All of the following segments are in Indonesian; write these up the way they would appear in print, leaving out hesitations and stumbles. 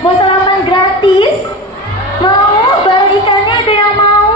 Mau sarapan gratis? Mau? Barang ikannya ada yang mau?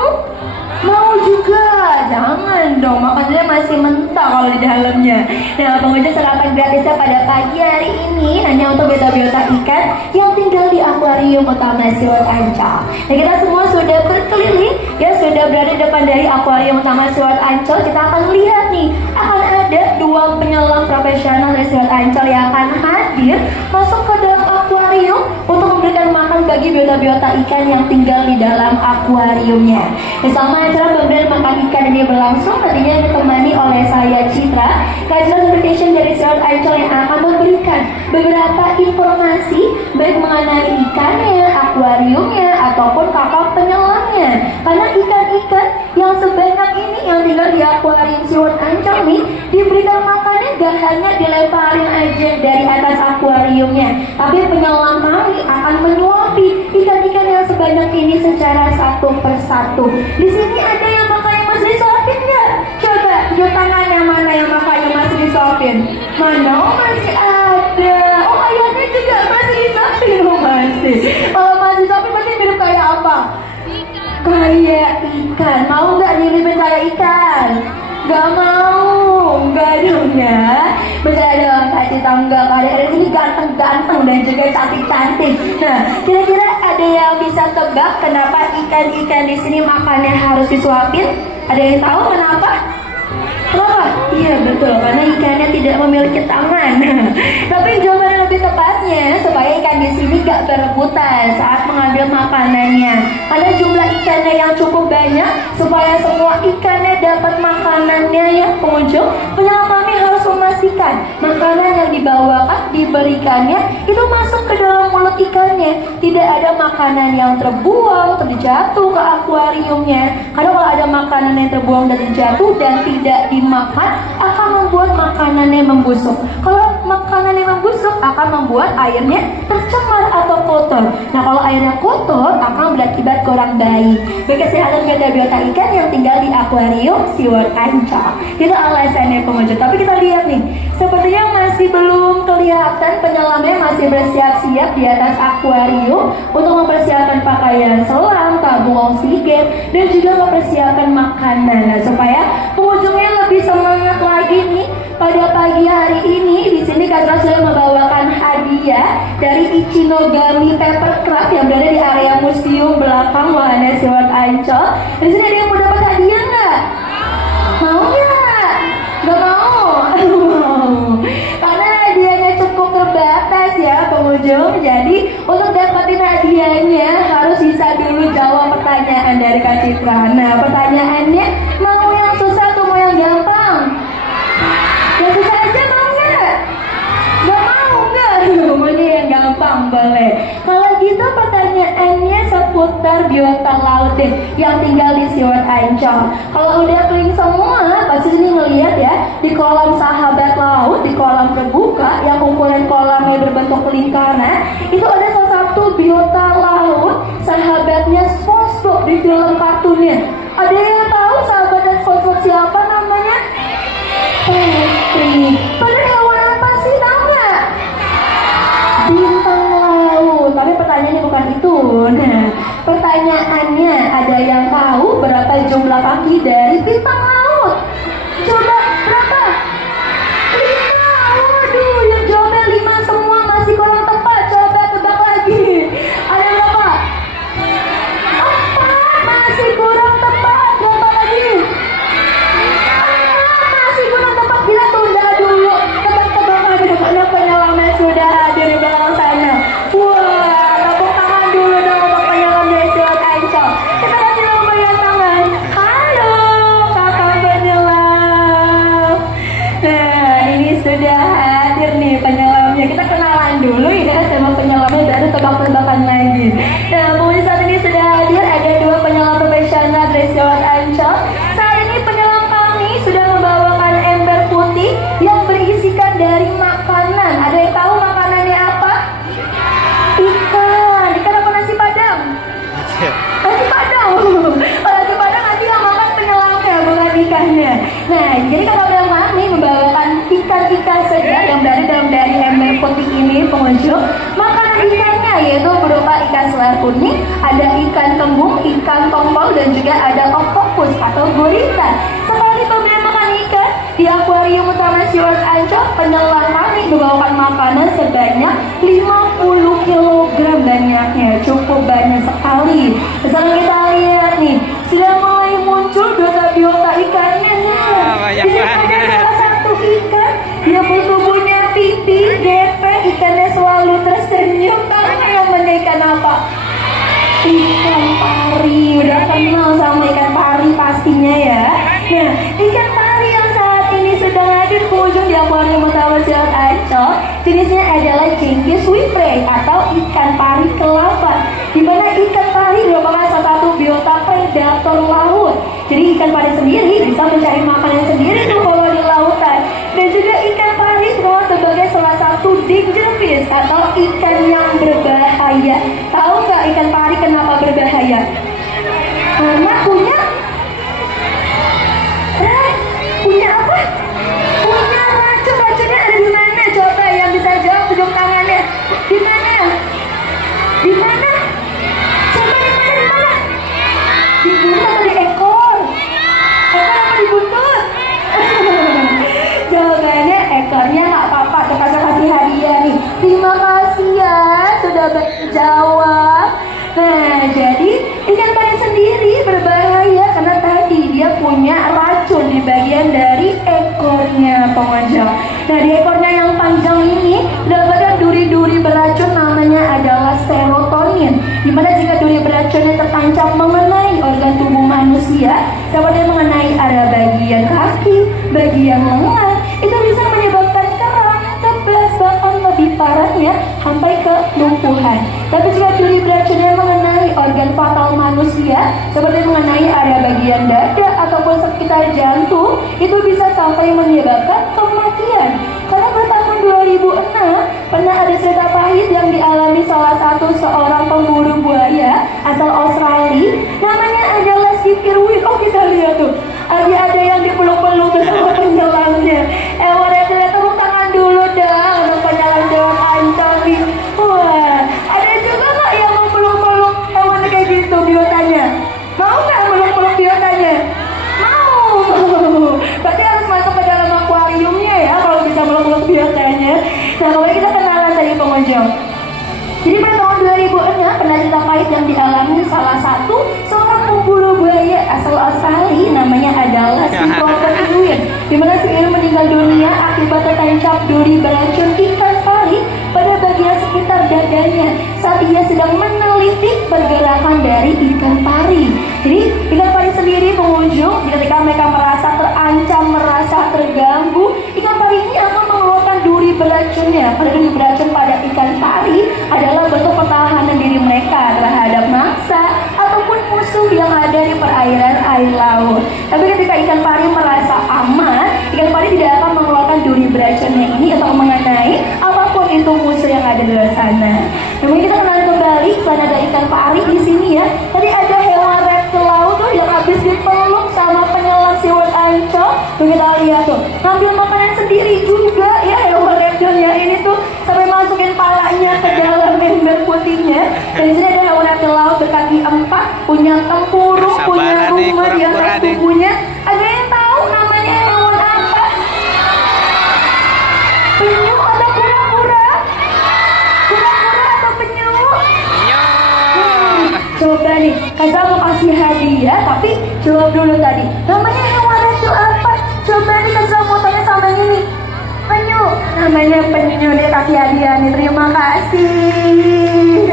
Mau juga? Jangan dong, makanannya masih mentah kalau di dalamnya. Nah, pengunjung sarapan gratisnya pada pagi hari ini hanya untuk biota-biota ikan yang tinggal di akuarium utama SeaWorld Ancol. Nah, kita semua sudah berkeliling, ya sudah berada di depan dari akuarium utama SeaWorld Ancol. Kita akan lihat nih, akan ada dua penyelam profesional dari SeaWorld Ancol yang akan hadir masuk ke dalam akuarium untuk memberikan makan bagi biota-biota ikan yang tinggal di dalam akuariumnya. Bersama acara pemberian makan ikan ini berlangsung, nantinya ditemani oleh saya Citra, Cultural Invitation dari SeaWorld Ancol yang akan memberikan beberapa informasi baik mengenai ikannya, akuariumnya, ataupun kapal penyelamnya. Karena ikan-ikan yang sebanyak ini yang tinggal di akuarium SeaWorld Ancol nih diberikan makannya gak hanya dilemparin aja dari atas akuariumnya, tapi penyelam kami akan menyuapi ikan-ikan yang sebanyak ini secara satu persatu. Di sini ada yang makannya masih disuapin nggak? Coba tunjuk tangannya, mana yang makannya masih disuapin? Mana? Oh, masih ada. Oh, ayamnya juga masih disuapin. Oh, masih. Kalau masih disuapin pasti mirip kayak apa? Kayak ikan. Mau nggak nyelipin kayak ikan? Gak mau, gak dong ya. Misalnya ada Kak Cita, enggak, ada ini ganteng-ganteng dan juga cantik-cantik. Nah, kira-kira ada yang bisa tebak kenapa ikan-ikan di sini makannya harus disuapin? Ada yang tahu kenapa? Kenapa? Iya betul, karena ikannya tidak memiliki tangan. Tapi jawaban yang lebih tepatnya supaya ikan di sini gak berebutan saat mengambil makanannya. Karena jumlah ikannya yang cukup banyak, supaya semua ikannya dapat makanannya ya pengunjung. Penyelam kami harus memastikan makanan yang dibawakan, diberikannya itu masuk ke dalam mulut ikannya. Tidak ada makanan yang terbuang, terjatuh ke akuariumnya. Karena kalau ada makanan yang terbuang dan terjatuh dan tidak dimakan, akan membuat makanannya membusuk. Kalau makanannya membusuk, akan membuat airnya tercemar atau kotor. Nah, kalau airnya kotor, akan berakibat kurang baik bagi kesehatan biota-biota ikan yang tinggal di akuarium SeaWorld Ancol. Itu alasannya pengunjung. Tapi kita lihat nih, sepertinya masih belum kelihatan penyelamnya masih bersiap-siap di atas akuarium untuk mempersiapkan pakaian selam, tabung oksigen, dan juga mempersiapkan makanan. Nah, supaya pengunjungnya lebih semangat lagi nih pada pagi hari ini. Di sini Katra sudah membawakan hadiah dari Ichinogami Papercraft yang berada di area museum belakang wahana SeaWorld Ancol. Di sini ada yang mau dapat hadiah nggak? Mau nggak? Nggak mau? Karena hadiahnya cukup terbatas ya pengunjung. Jadi untuk dapetin hadiahnya harus bisa dulu jawab pertanyaan dari Kak Citra. Nah, pertanyaannya mau yang susah atau mau yang gampang? Yang susah aja mau nggak? Nggak mau nggak? Maunya yang gampang boleh. Kalau gitu pertanyaannya seputar biota laut deh yang tinggal di SeaWorld Ancol. Kalau udah kering semua, pasti ini ngelihat ya di kolam sahabat laut, di kolam terbuka yang ukuran kolamnya berbentuk lingkaran, itu ada salah satu biota laut sahabatnya SpongeBob di film kartunnya. Ada yang tahu sahabatnya SpongeBob siapa namanya? Patrick. Pada hewan apa sih, tahu nggak? Bintang laut. Tapi pertanyaannya bukan itu. Nah, pertanyaannya ada yang tahu berapa jumlah kaki dari bintang laut? Coba berapa? 5. Waduh, yang jawabnya 5 semua masih kurang tepat. Coba tebak lagi. Ada berapa? 4. Masih kurang tepat. Berapa lagi? Masih kurang tepat. Bila tunda dulu. Tebak-tebakan karena penyelamnya sudah hadir di belakang sana. Wah, tepuk tangan dulu dong untuk penyelam dari SeaWorld Ancol. Kita kasih lambaian tangan. Halo, kakak penyelam. Nah, ini sudah hadir nih penyelamnya. Kita kenalan dulu ya sama penyelamnya, baru tebak-tebakan lagi. Nah, mulai saat ini sudah hadir ada 2 penyelam profesional dari SeaWorld Ancol. Saat ini penyelam kami sudah membawakan ember putih yang berisikan dari makanan. Ada yang tahu makanannya apa? Ikan. Ikan apa nasi padang? Nasi padang. Kalau nasi padang nanti yang makan penyelamnya, bukan ikannya. Nah, jadi kalau kami membawakan ikan-ikan segar yang berada dalam dari ember putih ini pengunjung. Makanan ikannya yaitu berupa ikan selar kuning, ada ikan kembung, ikan tongkol, dan juga ada oktopus atau gurita. Sekali pemberian makan ikan di akuarium utama SeaWorld Ancol, penyelam pari membawakan makanan sebanyak 50 kg banyaknya, cukup banyak sekali. Sekarang kita lihat nih, sudah mulai muncul biota-biota ikannya. Nah, ini ada salah satu ikan, dia bertubuhnya pipi, gepeng, ikannya selalu tersenyum. Tahu namanya ikan apa? Ikan pari. Udah kenal sama ikan pari pastinya ya. Nah, ikan pari yang saat ini sedang hadir pengunjung di akuarium utama SeaWorld Ancol, jenisnya adalah Jenkins swimray atau ikan pari kelapa, di mana ikan pari merupakan salah satu biota predator laut. Jadi ikan pari sendiri bisa mencari makanan sendiri tuh kalau di lautan. Dan juga ikan pari terkenal sebagai salah satu danger fish atau ikan yang berbahaya. Tahu nggak ikan pari kenapa berbahaya? Karena punya apa? Punya racun. Racunnya ada di mana? Coba yang bisa jawab tunjuk tangannya. Di mana? Di mana? Coba di mana? Di mana? Di buntut atau di ekor? Ekor apa di buntut? Jawabannya ekornya nggak apa-apa. Kita kasih hadiah nih. Terima kasih ya sudah menjawab. Nah, jadi ikan pari sendiri berbahaya karena tadi dia punya racun di bagian dari ekornya, pengunjung. Nah, di ekornya yang panjang ini terdapat duri-duri beracun, namanya adalah serotonin. Dimana jika duri beracunnya tertancap mengenai organ tubuh manusia, seperti mengenai area bagian kaki, bagian lengan, itu bisa menyebabkan kram, tebas, bahkan lebih parahnya sampai ke lumpuhan. Tapi jika duri beracunnya mengenai organ fatal manusia, seperti mengenai area bagian dada ataupun sekitar jantung, itu bisa sampai menyebabkan kematian. Karena pada tahun 2006 pernah ada cerita pahit yang dialami salah satu seorang pemburu buaya asal Australia, namanya adalah Steve Irwin. Oh, kita lihat tuh, ada yang dipeluk-peluk bersama penyelamnya. Warga tepuk tangan dulu dong untuk penyelam SeaWorld Ancol nih. Wah, ada juga nggak yang mau peluk-peluk hewan kayak gitu biotanya? Mau nggak peluk-peluk biotanya? Mau. Berarti harus masuk ke dalam akuariumnya ya kalau bisa peluk-peluk biotanya. Nah, kemudian kita kenalan tadi pengunjung. Jadi pada tahun 2006 pernah cerita pahit yang dialami salah satu seorang pemburu buaya asal Australia, namanya adalah Steve Irwin, di mana si Irwin meninggal dunia akibat tertancap duri beracun ikan pari pada bagian sekitar dadanya saat ia sedang meneliti pergerakan dari ikan pari. Jadi ikan pari sendiri pengunjung, ketika mereka merasa terancam, merasa terganggu, ikan pari ini akan mengeluarkan duri beracunnya. Pada duri beracun pada ikan pari adalah bentuk pertahanan diri mereka terhadap mangsa ataupun musuh yang ada di perairan air laut. Tapi ketika ikan pari merasa aman, ikan pari tidak akan mengeluarkan duri beracunnya ini atau mengenai apapun itu musuh yang ada di luar sana. Namun kita kenal kembali, selain ada ikan pari di sini ya, tadi ada hewan reptil laut tuh yang habis dipeluk sama penyelam SeaWorld Ancol. Tuh kita lihat tuh, ngambil makanan sendiri juga ya hewan reptilnya ini tuh, sampai masukin palanya ke dalam ember putihnya. Dan di sini ada hewan reptil laut berkaki 4, punya tempurung, punya rumah di atas tubuhnya. Ada yang tahu namanya hewan apa? Penyu atau kura-kura? Kura-kura atau penyu? Coba nih, Kaza mau kasih hadiah, tapi jawab dulu tadi. Namanya hewan reptil apa? Coba nih Kaza mau tanya sama yang ini. Penyu, namanya penyu, dia kasih hadiah nih, terima kasih.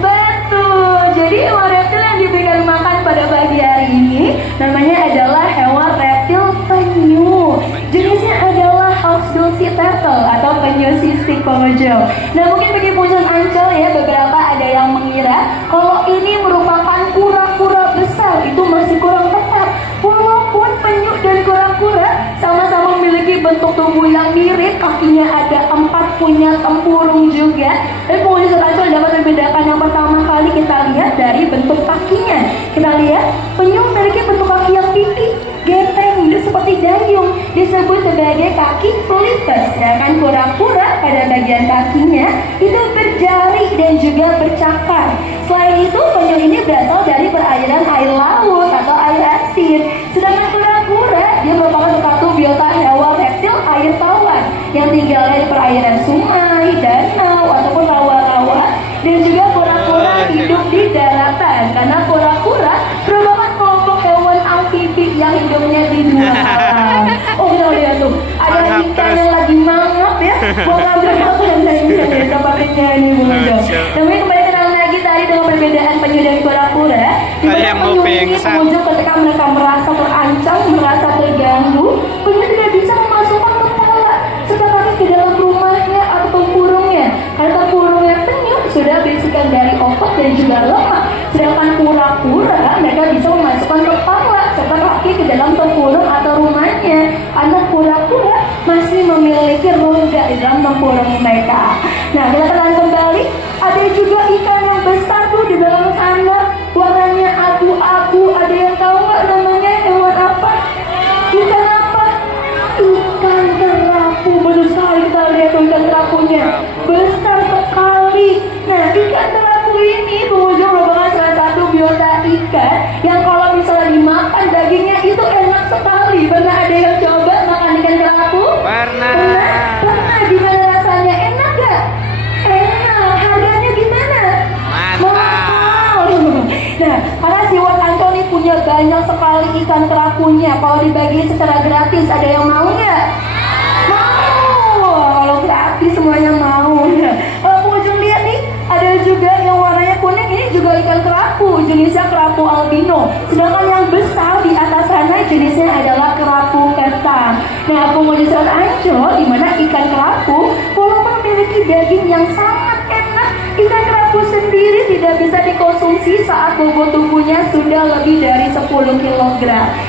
Betul, jadi hewan reptil yang diberikan makan pada pagi hari ini namanya adalah hewan reptil penyu. Jenisnya adalah Hawks dulcis turtle atau penyu sisik pengunjung. Nah, mungkin bagi pengunjung Ancol ya, beberapa ada yang mengira kalau ini merupakan kura-kura besar. Itu masih kurang tepat. Walaupun penyu dan kura-kura sama-sama memiliki bentuk tubuh yang mirip, kakinya ada 4, punya tempurung juga. Tapi pengunjung Ancol dapat membedakan yang pertama kali kita lihat dari bentuk kakinya. Kita lihat penyu memiliki bentuk kaki yang pipih, gepeng, seperti dayung, disebut sebagai kaki flippers. Sedangkan kura-kura pada bagian kakinya itu berjari dan juga bercakar. Selain itu, penyu ini berasal dari perairan air laut atau air asin. Sedangkan kura-kura, dia merupakan satu biota hewan reptil air tawar yang tinggalnya di perairan sungai, danau, ataupun rawa-rawa. Dan juga kura-kura hidup di daratan, karena kura-kura merupakan kelompok hewan amfibi yang hidupnya di dua alam. Oh, kita lihat tuh, ada ikan yang lagi mangap ya, mau ngambil makan dari ikan ya, sepertinya ini muncul. Tapi kembali kenalan lagi tadi dengan perbedaan penyu dan kura-kura. Di mana penyu ini muncul ketika mereka merasa terancam, merasa terganggu, penyu tidak bisa memasukkan kepala serta kaki ke dalam rumahnya atau tempurungnya, karena tempurungnya penyu sudah berisikan dari otot dan juga lemak. Sedangkan kura-kura mereka bisa memasukkan kepala serta kaki ke dalam tempurung atau rumahnya, karena kura-kura masih memiliki rongga di dalam tempurung mereka. Nah, kita telan kembali. Ada juga ikan yang besar tuh di belakang sana, warnanya abu-abu. Ada yang tahu nggak namanya hewan apa? Ikan apa? Ikan kerapu. Betul sekali, kita lihat ikan kerapunya besar sekali. Nah, ikan kerapu ini pengunjung merupakan salah satu biota ikan yang kalau misalnya dimakan dagingnya itu enak sekali. Pernah ada yang coba makan ikan kerapu? Pernah. Gimana rasanya? Enak gak? Enak. Harganya gimana? Mantap. Nah, karena si Wat Antoni punya banyak sekali ikan kerapunya. Kalau dibagi secara gratis, ada yang mau nggak? Mau. Kalau gratis semuanya mau. Kalau pengunjung lihat nih, ada juga yang warnanya kuning. Ini juga ikan kerapu, jenisnya kerapu albino. Sedangkan yang besar di atas sana jenisnya adalah kerapu ketan. Nah, pengunjung Selat Ancol, di mana ikan kerapu walaupun memiliki daging yang sangat enak, ikan kerapu sendiri tidak bisa dikonsumsi saat bobot tubuhnya sudah lebih dari 10 kg.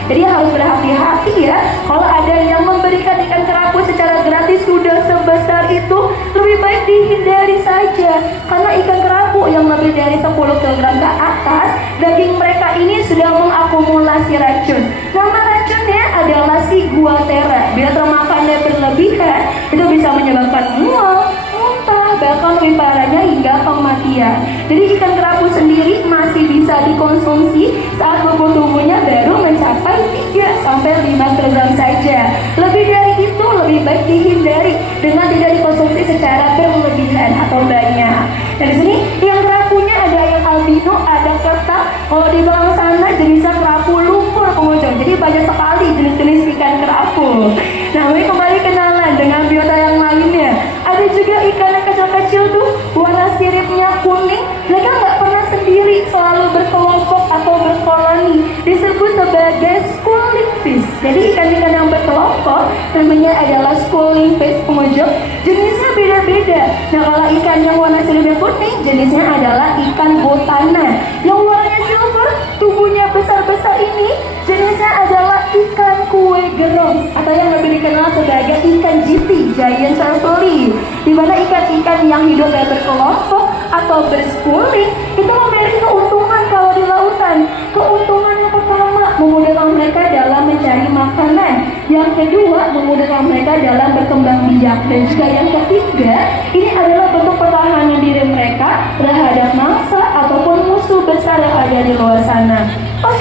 Jadi harus berhati-hati ya. Kalau ada yang memberikan ikan kerapu secara gratis sudah sebesar itu, lebih baik dihindari saja. Karena ikan kerapu yang lebih dari 10 kg ke atas, daging mereka ini sudah mengakumulasi racun. Nama racunnya adalah si guatera. Bila termakannya berlebihan, itu bisa menyebabkan mual, muntah, bahkan lebih parahnya hingga kematian. Jadi ikan kerapu sendiri masih bisa dikonsumsi saat bobot tubuhnya baru mencapai 3-5 kg saja. Lebih dari itu lebih baik dihindari dengan tidak dikonsumsi secara berlebihan atau banyak. Dan di sini yang kerapunya ada yang albino, ada ketak. Kalau di belakang sana jenisnya kerapu lumpur pengunjung. Jadi banyak sekali jenis-jenis ikan kerapu. Nah, ini kembali kenalan dengan biota yang lainnya. Ada juga ikan yang kecil-kecil tuh, warna siripnya kuning. Mereka nggak pernah sendiri, selalu berkelompok atau berkoloni. Disebut sebagai schooling fish. Jadi ikan-ikan yang berkelompok namanya adalah schooling fish pengunjung. Jenisnya beda-beda. Nah, kalau ikan yang warna siripnya kuning, jenisnya adalah ikan botana. Yang warnanya silver, tubuhnya besar-besar ini, jenisnya adalah ikan kue gerong atau yang lebih dikenal sebagai ikan jiti, giant turtle. Di mana ikan-ikan yang hidupnya berkelompok atau berschooling itu memiliki keuntungan kalau di lautan. Keuntungan yang pertama, memudahkan mereka dalam mencari makanan. Yang kedua, memudahkan mereka dalam berkembang biak. Dan juga yang ketiga, ini adalah bentuk pertahanan diri mereka terhadap mangsa ataupun musuh besar yang ada di luar sana. Oh,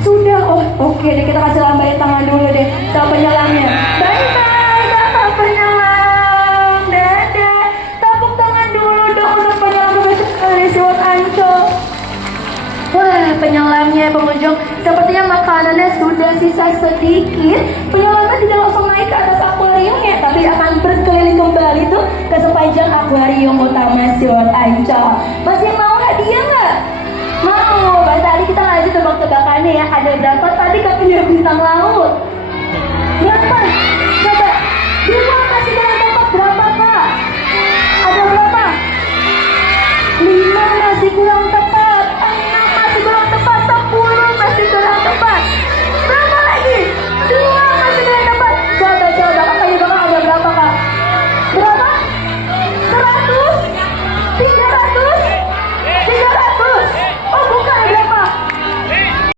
sudah. Oh, oke deh, kita kasih lambai tangan dulu deh sama penyelangnya. Bye-bye sama penyelam. Dadah. Tepuk tangan dulu dong untuk penyelam dari Selat Ancol. Wah, penyelamnya pengunjung, sepertinya makanannya sudah sisa sedikit. Penyelamnya tidak langsung naik ke atas akuariumnya, tapi akan berkeliling kembali tuh ke sepanjang akuarium utama Selat Ancol. Masih mau hadiah nggak? Mau. Tadi kita lanjut tebak-tebakannya ya. Ada berapa tadi kakinya bintang laut? Berapa?